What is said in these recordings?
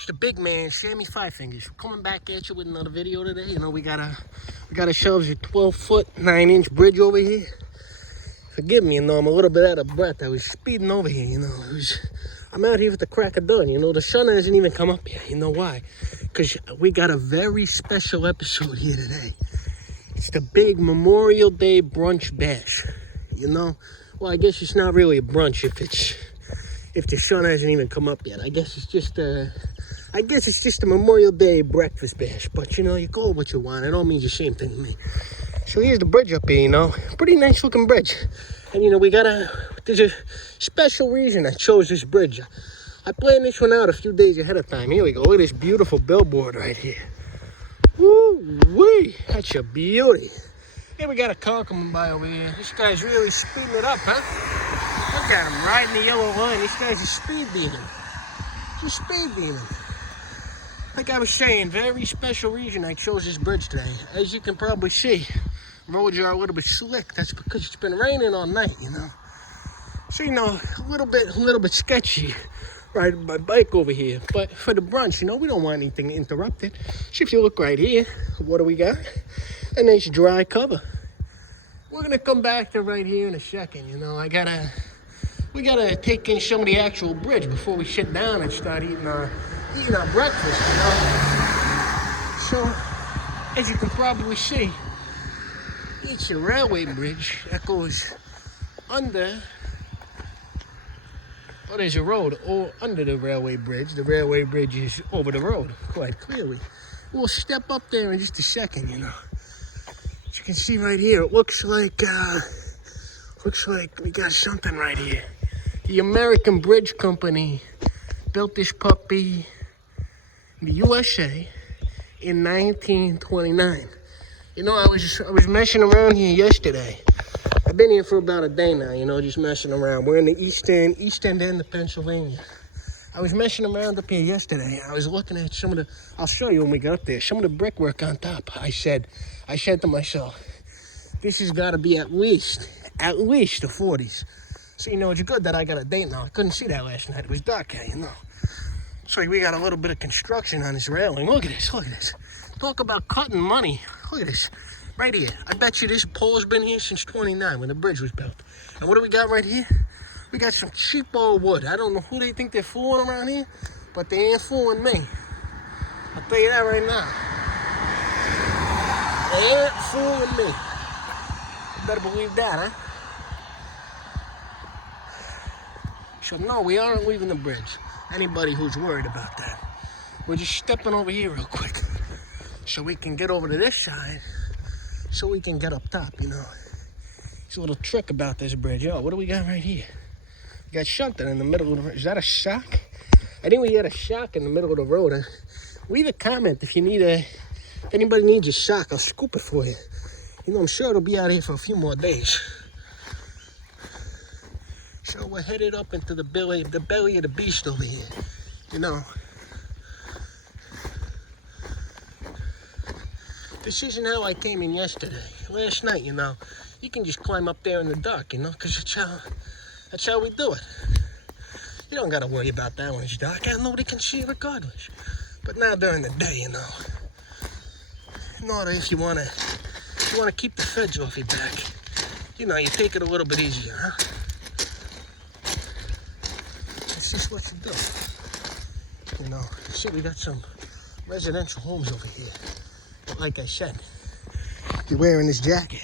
It's the big man, Sammy Five Fingers. We're coming back at you with another video today. You know, we got ourselves a 12-foot, 9-inch bridge over here. Forgive me, you know, I'm a little bit out of breath. I was speeding over here, you know. I'm out here with the crack of dawn, you know. The sun hasn't even come up yet. You know why? Because we got a very special episode here today. It's the big Memorial Day brunch bash, you know. Well, I guess it's not really a brunch if the sun hasn't even come up yet. I guess it's just a Memorial Day breakfast bash. But, you know, you call it what you want. It all means the same thing to me. So here's the bridge up here, you know. Pretty nice looking bridge. And, you know, there's a special reason I chose this bridge. I planned this one out a few days ahead of time. Here we go. Look at this beautiful billboard right here. Woo-wee. That's a beauty. Here we got a car coming by over here. This guy's really speeding it up, huh? Look at him riding the yellow line. This guy's a speed demon. He's a speed demon. Like I was saying, very special reason I chose this bridge today. As you can probably see, roads are a little bit slick. That's because it's been raining all night, you know. So, you know, a little bit sketchy riding my bike over here. But for the brunch, you know, we don't want anything interrupted. So if you look right here, what do we got? A nice dry cover. We're gonna come back to right here in a second, you know. We gotta take in some of the actual bridge before we sit down and start eating our breakfast, you know. So, as you can probably see, it's a railway bridge that goes under. Well, there's a road under the railway bridge. The railway bridge is over the road, quite clearly. We'll step up there in just a second, you know. As you can see right here, it looks like we got something right here. The American Bridge Company built this puppy in the USA in 1929. You know, I was messing around here yesterday. I've been here for about a day now, you know, just messing around. We're in the east end of Pennsylvania. I was messing around up here yesterday. I was looking at some of the, I'll show you when we get up there, some of the brickwork on top. I said to myself, this has got to be at least the 40s. So, you know, it's good that I got a date now. I couldn't see that last night. It was dark here, you know. So we got a little bit of construction on this railing. Look at this. Talk about cutting money. Look at this. Right here. I bet you this pole's been here since 29 when the bridge was built. And what do we got right here? We got some cheap old wood. I don't know who they think they're fooling around here, but they ain't fooling me. I'll tell you that right now. They ain't fooling me. You better believe that, huh? So no, we aren't leaving the bridge. Anybody who's worried about that. We're just stepping over here real quick so we can get over to this side so we can get up top, you know. There's a little trick about this bridge. Yo, what do we got right here? We got something in the middle of the road. Is that a shock? I think we had a shock in the middle of the road. Leave a comment if anybody needs a shock. I'll scoop it for you. You know, I'm sure it'll be out here for a few more days. So we're headed up into the belly of the beast over here, you know. This isn't how I came in yesterday. Last night, you know, you can just climb up there in the dark, you know, because that's how we do it. You don't got to worry about that when it's dark. Nobody can see it regardless. But now during the day, you know, in order if you want to keep the feds off your back, you know, you take it a little bit easier, huh? It's just what you do. You know, see, we got some residential homes over here. But like I said, you're wearing this jacket.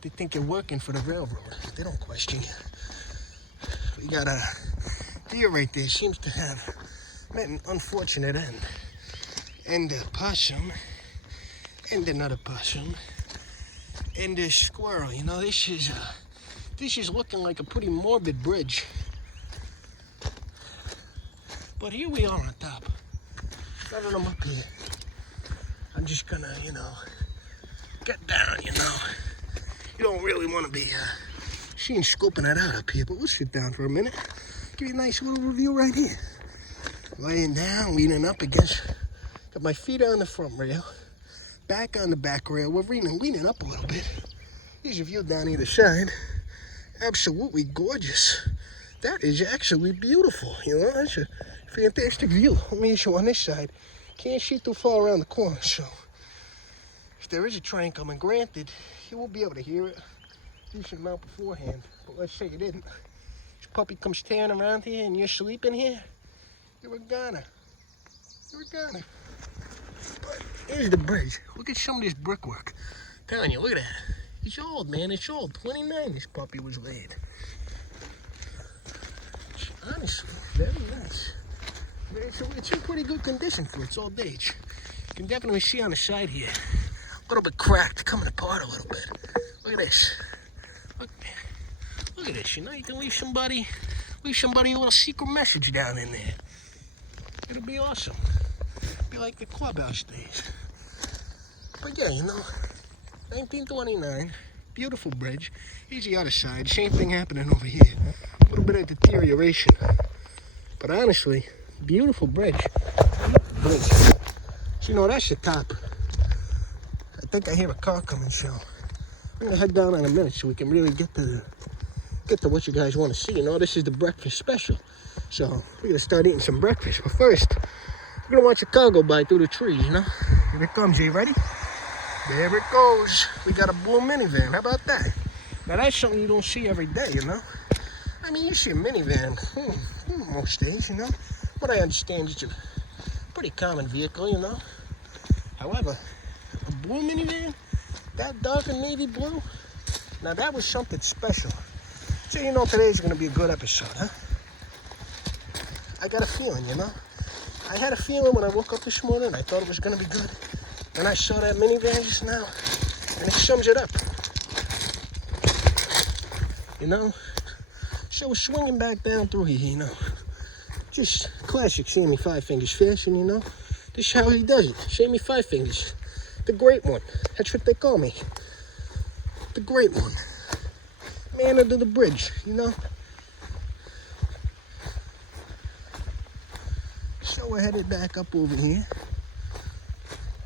They think you're working for the railroad. They don't question you. We got a deer right there. Seems to have met an unfortunate end. And a possum. And another possum. And a squirrel. You know, this is looking like a pretty morbid bridge. But here we are on top. Got them up here. I'm just gonna, you know, get down, you know. You don't really want to be seen scoping that out up here, but we'll sit down for a minute. Give you a nice little review right here. Laying down, leaning up against, got my feet on the front rail, back on the back rail. We're leaning up a little bit. Here's a view down either side. Absolutely gorgeous. That is actually beautiful, you know. If Fantastic view. Let me show on this side. Can't see too far around the corner, so if there is a train coming, granted, you will be able to hear it a decent amount beforehand. But let's say you didn't. This puppy comes tearing around here and you're sleeping here, you're a goner. You're a goner. But here's the bridge. Look at some of this brickwork. I'm telling you, look at that. It's old, man. It's old. 29 this puppy was laid. Honestly, very nice. It's in pretty good condition for its old age. You can definitely see on the side here, a little bit cracked, coming apart a little bit. Look at this. Look at this. You know, you can leave somebody a little secret message down in there. It'll be awesome. Be like the clubhouse days. But yeah, you know, 1929, beautiful bridge. Here's the other side. Same thing happening over here. A little bit of deterioration. But honestly, beautiful bridge. So, you know, that's the top. I think I hear a car coming, so I'm gonna head down in a minute so we can really get to what you guys want to see. You know, this is the breakfast special. So we're gonna start eating some breakfast. But first, we're gonna watch a car go by through the trees, you know? Here it comes, you ready? There it goes. We got a blue minivan. How about that? Now that's something you don't see every day, you know? I mean, you see a minivan most days, you know? But I understand it's a pretty common vehicle, you know? However, a blue minivan, that dark and navy blue, now that was something special. So you know today's gonna be a good episode, huh? I got a feeling, you know? I had a feeling when I woke up this morning, I thought it was gonna be good. And I saw that minivan just now, and it sums it up. You know? So we're swinging back down through here, you know? Just classic Sammy Five Fingers fashion, you know? This is how he does it. Sammy Five Fingers. The great one. That's what they call me. The great one. Man under the bridge, you know? So we're headed back up over here.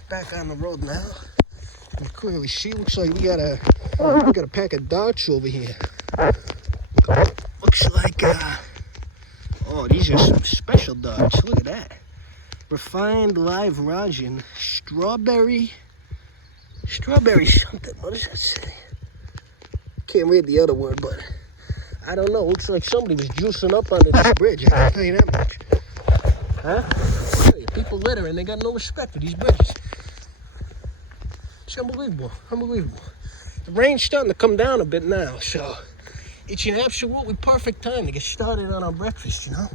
Back on the road now. You can clearly see, looks like we got a pack of darts over here. Looks like, oh, these are some special darts. Look at that. Refined live rosin, strawberry something. What does that say? Can't read the other word, but I don't know. Looks like somebody was juicing up under this bridge. I can tell you that much. Huh? People littering. They got no respect for these bridges. It's unbelievable. Unbelievable. The rain's starting to come down a bit now, so it's an absolutely perfect time to get started on our breakfast, you know?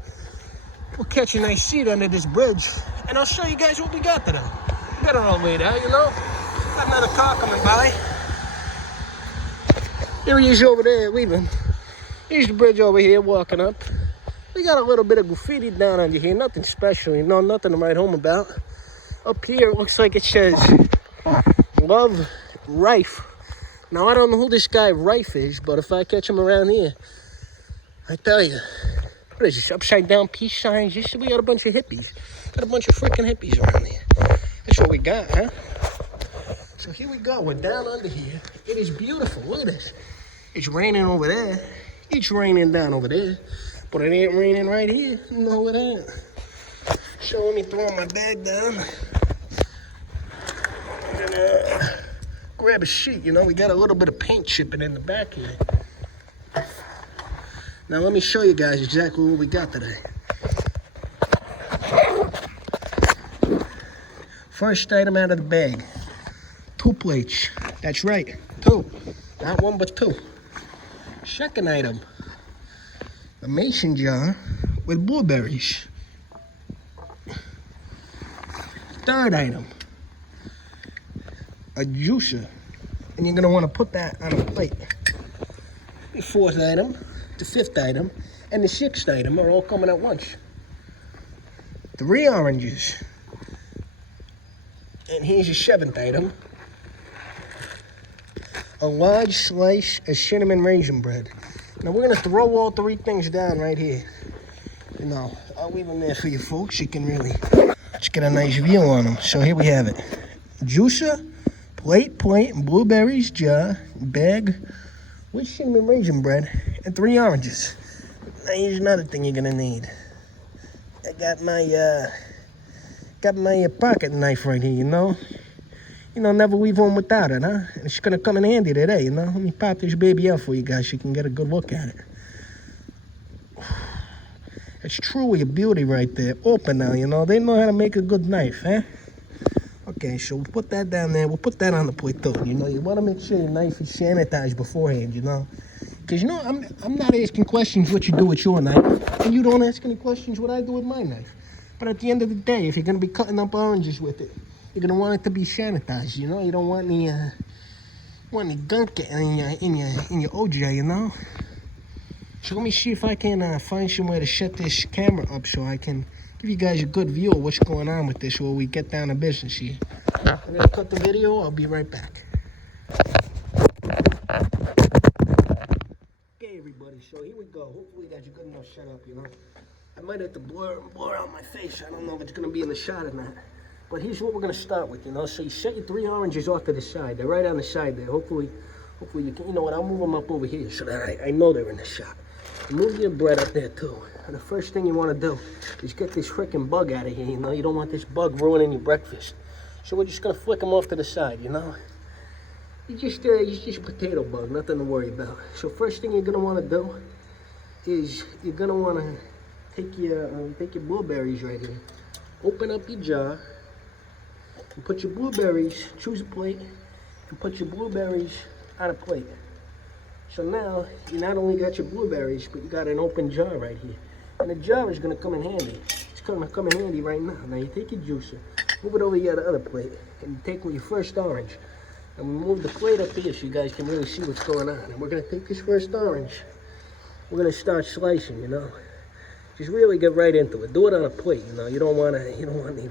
We'll catch a nice seat under this bridge, and I'll show you guys what we got today. We got it all laid out, you know? Got another car coming by. Here he is over there leaving. Here's the bridge over here walking up. We got a little bit of graffiti down under here. Nothing special, you know, nothing to write home about. Up here, it looks like it says, Love, Rife. Now, I don't know who this guy Rife is, but if I catch him around here, I tell you, what is this, upside down peace signs? We got a bunch of hippies. Got a bunch of freaking hippies around here. That's what we got, huh? So here we go. We're down under here. It is beautiful. Look at this. It's raining over there. It's raining down over there. But it ain't raining right here. No, it ain't. So let me throw my bag down. And grab a sheet. You know, we got a little bit of paint chipping in the back here. Now let me show you guys exactly what we got today. First item out of the bag. 2 plates. That's right. 2. Not 1, but 2. Second item. A mason jar with blueberries. Third item. A juicer. And you're going to want to put that on a plate. The fourth item, the fifth item, and the sixth item are all coming at once. 3 oranges. And here's your 7th item. A large slice of cinnamon raisin bread. Now we're gonna throw all 3 things down right here. You know, I'll leave them there for you folks. You can really just get a nice view on them. So here we have it. Juicer, plate, blueberries, jar, bag with cinnamon raisin bread, and 3 oranges. Now here's another thing you're gonna need. A got my pocket knife right here, you know. You know, never leave home without it, huh? And it's gonna come in handy today, you know. Let me pop this baby out for you guys so you can get a good look at it. It's truly a beauty right there. Open now, you know. They know how to make a good knife, huh? Okay, so we'll put that down there. We'll put that on the plate too. You know, you want to make sure your knife is sanitized beforehand, you know. Because, you know, I'm not asking questions what you do with your knife. And you don't ask any questions what I do with my knife. But at the end of the day, if you're going to be cutting up oranges with it, you're going to want it to be sanitized, you know. You don't want any gunk in your OJ, you know. So let me see if I can find somewhere to set this camera up so I can give you guys a good view of what's going on with this while we get down to business here. I'm going to cut the video. I'll be right back. Okay, everybody. So here we go. Hopefully that's a good enough setup, you know. I might have to blur out my face. I don't know if it's going to be in the shot or not. But here's what we're going to start with, you know. So you set your 3 oranges off to the side. They're right on the side there. Hopefully you can, you know what, I'll move them up over here so that I know they're in the shot. Move your bread up there too. And the first thing you want to do is get this freaking bug out of here, you know. You don't want this bug ruining your breakfast. So we're just going to flick them off to the side, you know. It's just a potato bug, nothing to worry about. So first thing you're going to want to do is you're going to want to take your blueberries right here. Open up your jar and put your blueberries, choose a plate, and put your blueberries on a plate. So now, you not only got your blueberries, but you got an open jar right here. And the jar is going to come in handy. It's going to come in handy right now. Now you take your juicer, move it over here to the other plate, and you take your first orange. And we move the plate up here so you guys can really see what's going on. And we're going to take this first orange. We're going to start slicing, you know. Just really get right into it. Do it on a plate, you know. You don't want any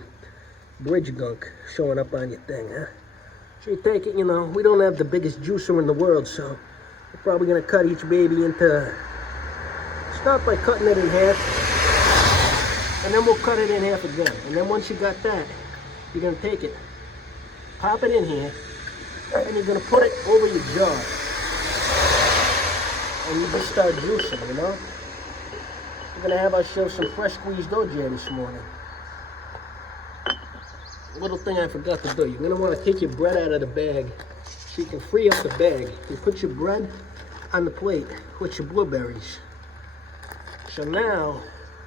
bridge gunk showing up on your thing, huh? So you take it, you know. We don't have the biggest juicer in the world, so we're probably going to cut each baby into, start by cutting it in half, and then we'll cut it in half again. And then once you got that, you're going to take it, pop it in here, and you're going to put it over your jar. And you just start juicing, you know. We're going to have ourselves some fresh squeezed OJ this morning. Little thing I forgot to do, you're going to want to take your bread out of the bag so you can free up the bag. You put your bread on the plate with your blueberries. So now,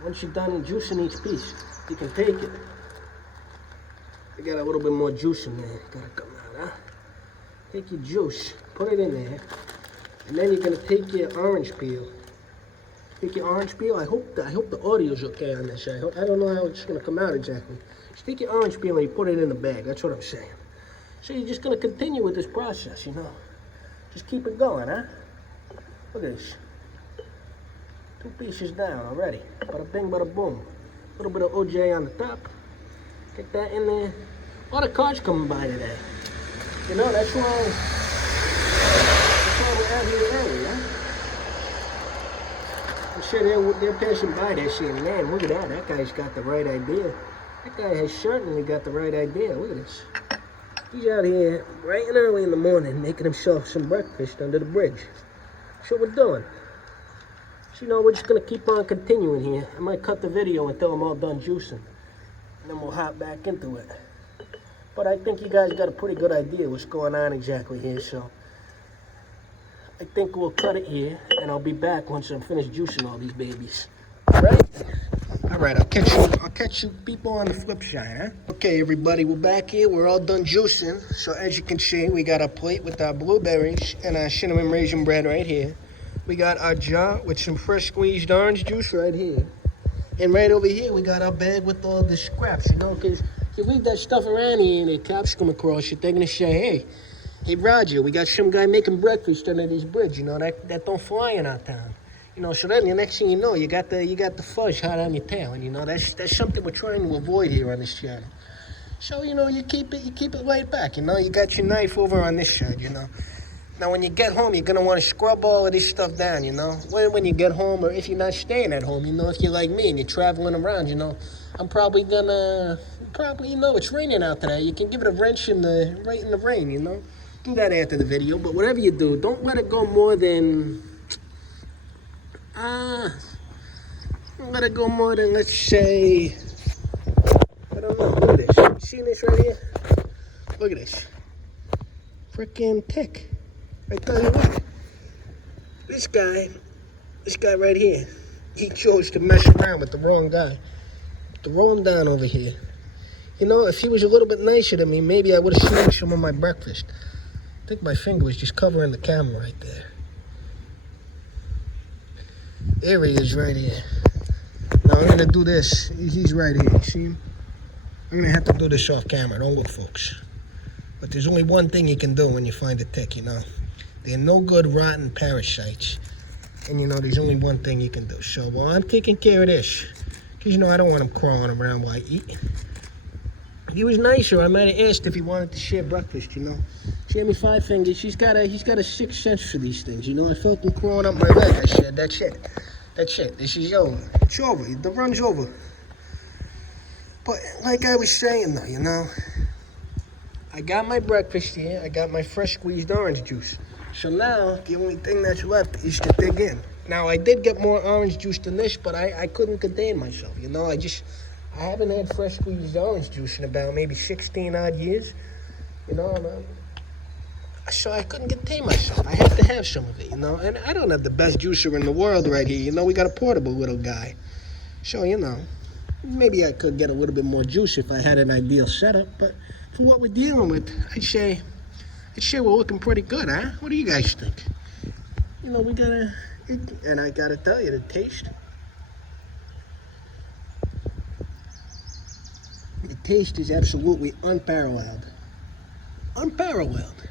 once you're done juicing each piece, you can take it. You got a little bit more juice in there. Gotta come out, huh? Take your juice, put it in there, and then you're gonna take your orange peel. Take your orange peel. I hope the audio's okay on this. I don't know how it's gonna come out exactly. Just take your orange peel and you put it in the bag. That's what I'm saying. So you're just going to continue with this process, you know. Just keep it going, huh? Look at this. 2 pieces down already. Bada bing, bada boom. A little bit of OJ on the top. Get that in there. A lot of cars coming by today. You know, that's why we're out here early, huh? I'm sure they're passing by there saying, man, look at that. That guy's got the right idea. That guy has certainly got the right idea. Look at this. He's out here bright and early in the morning making himself some breakfast under the bridge. That's what we're doing. So, you know, we're just going to keep on continuing here. I might cut the video until I'm all done juicing. And then we'll hop back into it. But I think you guys got a pretty good idea what's going on exactly here. So I think we'll cut it here. And I'll be back once I'm finished juicing all these babies. All right? All right, I'll catch you people on the flip side, huh? Okay, everybody, we're back here. We're all done juicing. So as you can see, we got our plate with our blueberries and our cinnamon raisin bread right here. We got our jar with some fresh squeezed orange juice right here. And right over here, we got our bag with all the scraps, you know, because if you leave that stuff around here and the cops come across you, they're going to say, hey, Roger, we got some guy making breakfast under this bridge, you know, that don't fly in our town. You know, so then the next thing you know, you got the fudge hot on your tail, and you know that's something we're trying to avoid here on this channel. So you know, you keep it laid back. You know, you got your knife over on this side. You know, now when you get home, you're gonna want to scrub all of this stuff down. You know, when you get home, or if you're not staying at home, you know, if you're like me and you're traveling around, you know, I'm probably you know, it's raining out today. You can give it a wrench right in the rain. You know, do that after the video. But whatever you do, don't let it go more than I'm gonna go more than, let's say, I don't know. Look at this. You seen this right here? Look at this. Freaking tick. I tell you what. This guy right here, he chose to mess around with the wrong guy. Throw him down over here. You know, if he was a little bit nicer to me, maybe I would have smashed some of my breakfast. I think my finger was just covering the camera right there. There he is right here. Now I'm going to do this. He's right here. You see him? I'm going to have to do this off camera. Don't look, folks. But there's only one thing you can do when you find a tick, you know. They're no good rotten parasites. And, you know, there's only one thing you can do. So, well, I'm taking care of this. Because, you know, I don't want him crawling around while I eat. He was nicer. I might have asked if he wanted to share breakfast, you know. Sammy Five Fingers, he's got a sixth sense for these things, you know. I felt him crawling up my leg. I said, that's it. That's it. This is over. It's over. The run's over. But like I was saying, though, you know, I got my breakfast here. I got my fresh squeezed orange juice. So now, the only thing that's left is to dig in. Now, I did get more orange juice than this, but I couldn't contain myself, you know. I haven't had fresh squeezed orange juice in about maybe 16 odd years, you know. So I couldn't contain myself. I had to have some of it, you know. And I don't have the best juicer in the world right here, you know. We got a portable little guy. So, you know, maybe I could get a little bit more juice if I had an ideal setup. But for what we're dealing with, I'd say we're looking pretty good, huh? What do you guys think? You know, and I gotta tell you, the taste. The taste is absolutely unparalleled. Unparalleled.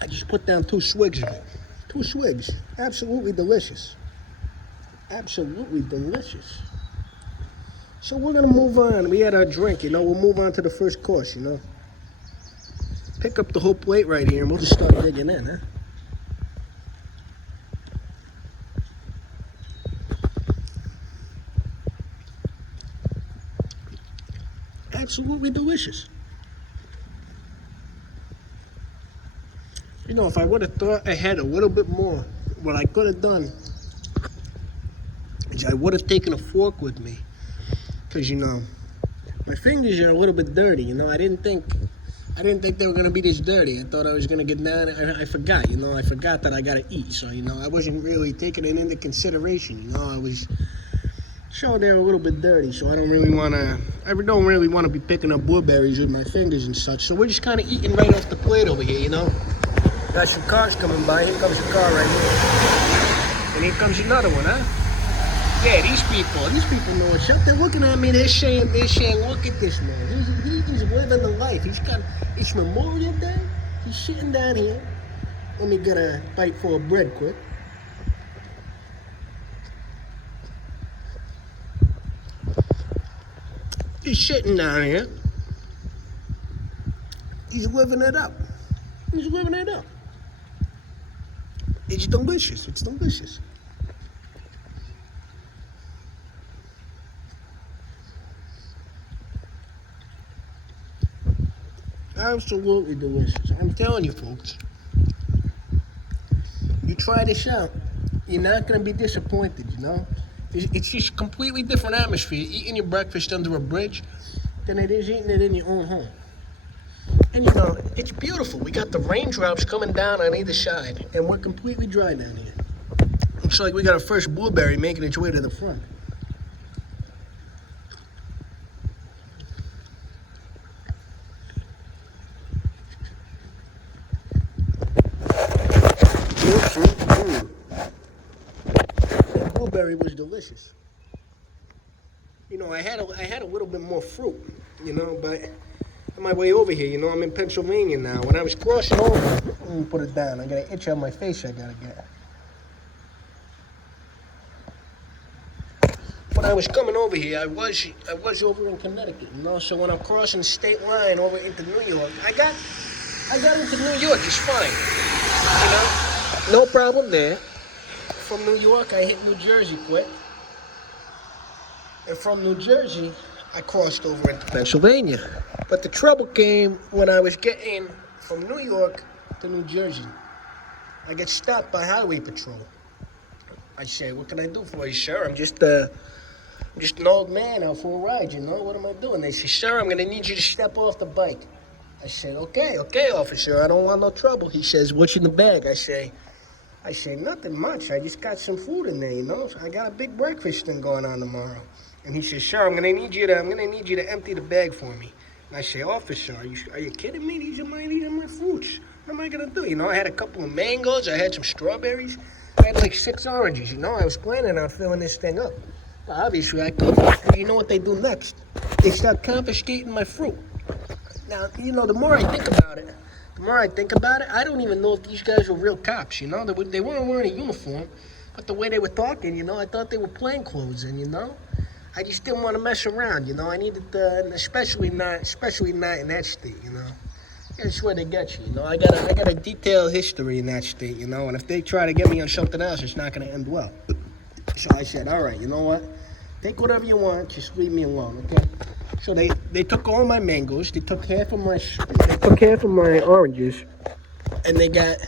I just put down 2 swigs of it. 2 swigs. Absolutely delicious. Absolutely delicious. So we're gonna move on. We had our drink, you know. We'll move on to the first course, you know. Pick up the whole plate right here and we'll just start digging in, huh? Absolutely delicious. You know, if I would have thought ahead a little bit more, what I could have done is I would have taken a fork with me. Because, you know, my fingers are a little bit dirty, you know. I didn't think they were going to be this dirty. I thought I was going to get down. I forgot, you know. I forgot that I got to eat. So, you know, I wasn't really taking it into consideration, you know. I was showing they're a little bit dirty. So I don't really want to be picking up blueberries with my fingers and such. So we're just kind of eating right off the plate over here, you know. Got some cars coming by. Here comes a car right here. And here comes another one, huh? Yeah, these people know what's up. They're looking at me. They're saying, look at this man. He's living the life. It's Memorial Day. He's sitting down here. Let me get a bite full of bread quick. He's sitting down here. He's living it up. He's living it up. It's delicious. It's delicious. Absolutely delicious. I'm telling you, folks. You try this out, you're not going to be disappointed, you know? It's just a completely different atmosphere eating your breakfast under a bridge than it is eating it in your own home. And, you know, it's beautiful. We got the raindrops coming down on either side, and we're completely dry down here. Looks like we got our first blueberry making its way to the front. That blueberry was delicious. You know, I had a little bit more fruit, you know, but on my way over here, you know, I'm in Pennsylvania now. When I was crossing over, let me put it down. I got an itch on my face I gotta get. When I was coming over here, I was over in Connecticut, you know. So when I'm crossing the state line over into New York, I got into New York just fine, you know. No problem there. From New York, I hit New Jersey quick. And from New Jersey, I crossed over into Pennsylvania. But the trouble came when I was getting from New York to New Jersey. I get stopped by highway patrol. I say, what can I do for you, sir? I'm just an old man out for a ride, you know? What am I doing? They say, sir, I'm going to need you to step off the bike. I said, okay, officer. I don't want no trouble. He says, what's in the bag? I say, nothing much. I just got some food in there, you know? I got a big breakfast thing going on tomorrow. And he says, sir, I'm gonna need you to empty the bag for me. And I say, officer, are you kidding me? These are my fruits. What am I gonna do? You know, I had a couple of mangoes, I had some strawberries, I had like 6 oranges, you know? I was planning on filling this thing up. But obviously I couldn't. And you know what they do next? They start confiscating my fruit. Now, you know, the more I think about it, I don't even know if these guys were real cops, you know? They weren't wearing a uniform, but the way they were talking, you know, I thought they were plainclothes, and, you know, I just didn't want to mess around, you know? I needed, especially not in that state, you know? That's where they get you, you know? I got a detailed history in that state, you know? And if they try to get me on something else, it's not going to end well. So I said, all right, you know what? Take whatever you want, just leave me alone, okay? So they took all my mangoes, they took half of my oranges, and they got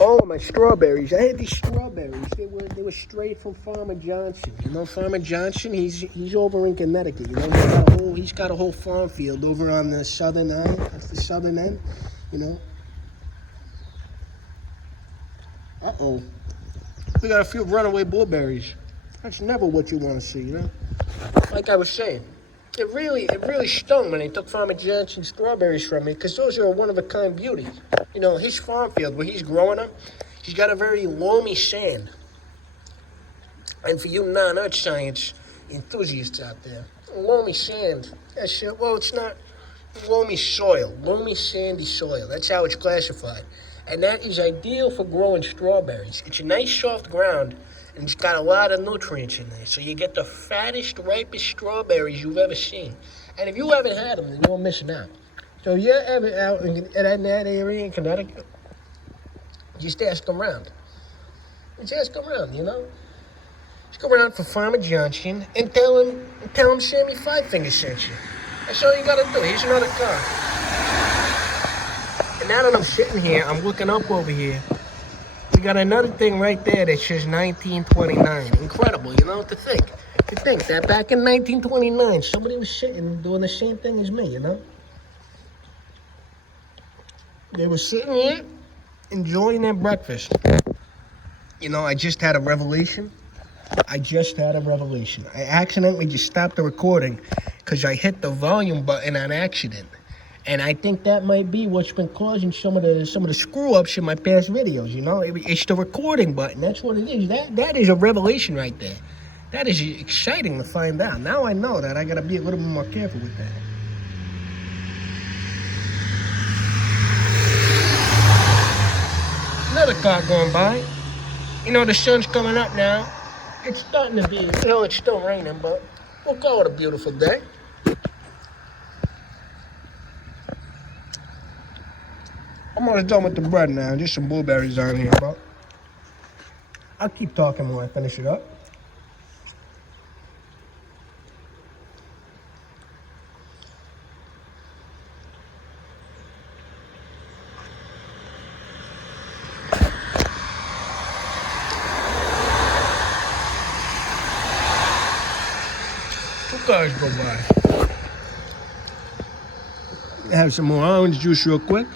all of my strawberries. I had these strawberries. They were straight from Farmer Johnson. You know Farmer Johnson? He's over in Connecticut. You know he's got a whole farm field over on the southern end. That's the southern end. You know. Uh-oh. We got a few runaway blueberries. That's never what you want to see, you know. Like I was saying. It really stung when they took Farmer Johnson's strawberries from me, because those are one-of-a-kind beauties. You know, his farm field where he's growing them, he's got a very loamy sand. And for you non-earth science enthusiasts out there, loamy sand, it's not loamy soil, loamy sandy soil. That's how it's classified. And that is ideal for growing strawberries. It's a nice soft ground, and it's got a lot of nutrients in there. So you get the fattest, ripest strawberries you've ever seen. And if you haven't had them, then you're missing out. So if you're ever out in that area in Connecticut, just ask around. Just ask around, you know? Just go around for Farmer Johnson and tell him Sammy Five Fingers sent you. That's all you gotta do. Here's another car. And now that I'm sitting here, I'm looking up over here. We got another thing right there that says 1929. Incredible, you know, to think that back in 1929, somebody was sitting doing the same thing as me, you know? They were sitting here enjoying their breakfast. You know, I just had a revelation. I accidentally just stopped the recording because I hit the volume button on accident. And I think that might be what's been causing some of the screw-ups in my past videos, you know? It's the recording button. That's what it is. That is a revelation right there. That is exciting to find out. Now I know that I got to be a little bit more careful with that. Another car going by. You know, the sun's coming up now. It's starting to be, you know, it's still raining, but we'll call it a beautiful day. I'm almost done with the bread now. Just some blueberries on here, but I'll keep talking when I finish it up. Two cars go by. Have some more orange juice real quick.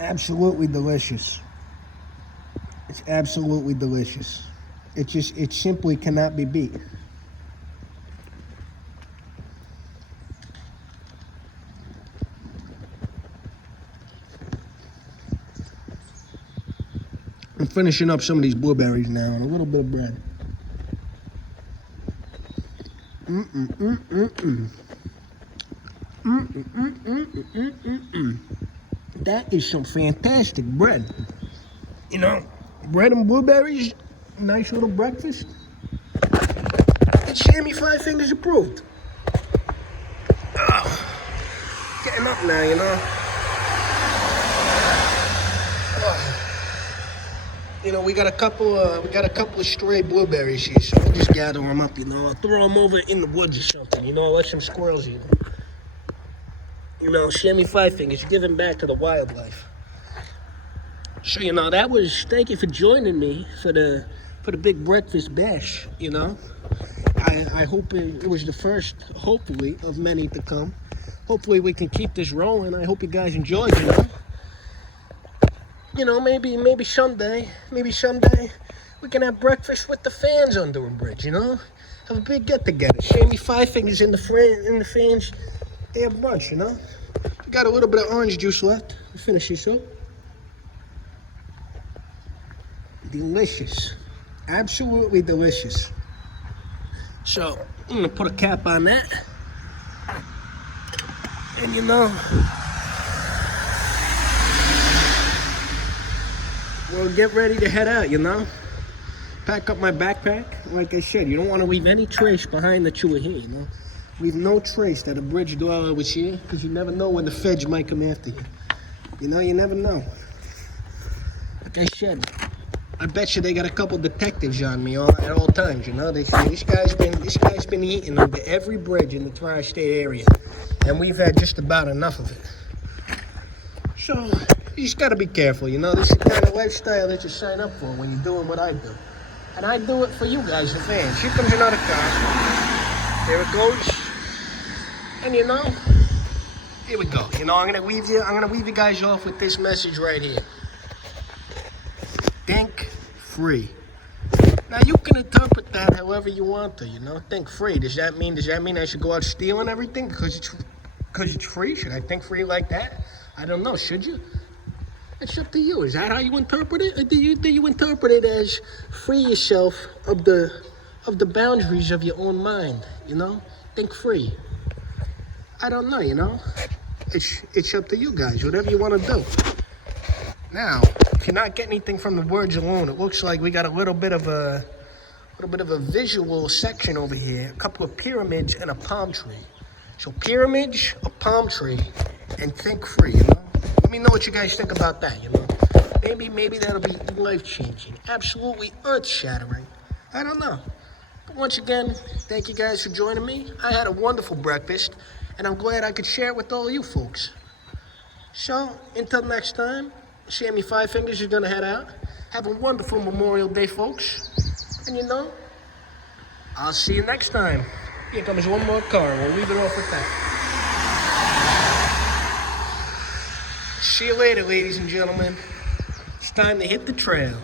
Absolutely delicious. It's absolutely delicious. It simply cannot be beat. I'm finishing up some of these blueberries now and a little bit of bread. That is some fantastic bread. You know, bread and blueberries, nice little breakfast. It's Sammy Five Fingers approved. Getting up now, you know. You know, we got a couple of stray blueberries here, so we'll just gather them up. You know, I'll throw them over in the woods or something. You know, I'll let some squirrels eat them. You know, Sammy Five Fingers, giving back to the wildlife. So, you know, thank you for joining me for the big breakfast bash, you know. I hope it was the first, hopefully, of many to come. Hopefully we can keep this rolling. I hope you guys enjoyed, you know. You know, maybe someday we can have breakfast with the fans under a bridge, you know. Have a big get-together. Sammy Five Fingers in the fans, they have brunch, you know. We got a little bit of orange juice left. We'll finish this up. Delicious. Absolutely delicious. So, I'm gonna put a cap on that. And you know, we'll get ready to head out, you know. Pack up my backpack. Like I said, you don't want to leave any trace behind that you were here, you know. Leave no trace that a bridge dweller was here, because you never know when the feds might come after you. You know, you never know. Like I said, I bet you they got a couple detectives on me at all times, you know. They say this guy's been eating under every bridge in the tri-state area, and we've had just about enough of it. So you just gotta be careful, you know. This is the kind of lifestyle that you sign up for when you're doing what I do, and I do it for you guys, the fans. Here comes another car. There it goes, and you know, here we go. You know, I'm gonna leave you guys off with this message right here. Think free. Now you can interpret that however you want to, you know. Think free. Does that mean I should go out stealing everything because it's free? Should I think free like that? I don't know. Should you? It's up to you. Is that how you interpret it, or do you interpret it as free yourself of the boundaries of your own mind? You know, think free. I don't know. You know, it's up to you guys. Whatever you want to do. Now, if you're not getting anything from the words alone, it looks like we got a little bit of a visual section over here. A couple of pyramids and a palm tree. So pyramids, a palm tree, and think free, you know? Let me know what you guys think about that, you know? Maybe that'll be life-changing. Absolutely earth-shattering. I don't know. But once again, thank you guys for joining me. I had a wonderful breakfast, and I'm glad I could share it with all you folks. So, until next time, Sammy Five Fingers is gonna head out. Have a wonderful Memorial Day, folks. And you know, I'll see you next time. Here comes one more car. We'll leave it off with that. See you later, ladies and gentlemen. It's time to hit the trail.